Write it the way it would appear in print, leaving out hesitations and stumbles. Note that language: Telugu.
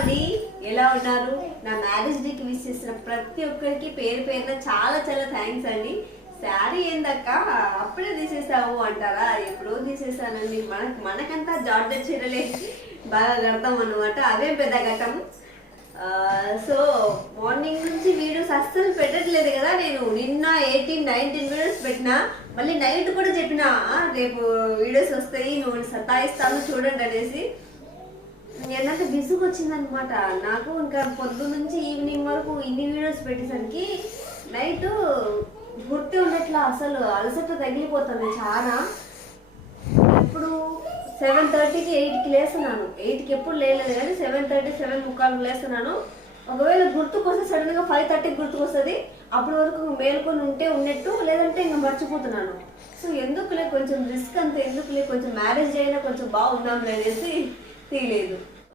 అండి, ఎలా ఉన్నారు? నా మ్యారేజ్ డేకి విష్ చేసిన ప్రతి ఒక్కరికి పేరు పేరున చాలా చాలా థ్యాంక్స్ అండి. శారీ ఏందక్క అప్పుడే తీసేసావు అంటారా? ఎప్పుడో తీసేసానండి. మనకంతా జార్జెట్ చీరలే బాగా కడతాం అనమాట, అదే పెద్ద ఘటం. సో మార్నింగ్ నుంచి వీడియోస్ అస్సలు పెట్టట్లేదు కదా. నేను నిన్న 18-19 వీడియోస్ పెట్టినా, మళ్ళీ నైట్ కూడా చెప్పిన రేపు వీడియోస్ వస్తాయి, నువ్వు సతాయిస్తాను చూడండి అనేసి. ఏంటంటే విసుగు వచ్చిందనమాట నాకు. ఇంకా పొద్దు నుంచి ఈవినింగ్ వరకు ఇన్ని వీడియోస్ పెట్టేసరికి నైట్ గుర్తు ఉన్నట్లా అసలు అలసట తగిలిపోతుంది చాలా. ఇప్పుడు 7:30కి 8కి లేస్తున్నాను. 8కి ఎప్పుడు లేలేదు కానీ 7:30 7:45 లేస్తున్నాను. ఒకవేళ గుర్తుకొస్తే సడన్గా 5:30కి గుర్తుకొస్తుంది. అప్పటి వరకు మేల్కొని ఉంటే ఉన్నట్టు, లేదంటే ఇంకా మర్చిపోతున్నాను. సో ఎందుకులే కొంచెం రిస్క్ అంత ఎందుకులే, కొంచెం మ్యారేజ్ అయినా కొంచెం బాగుందాం అనేసి తీయలేదు.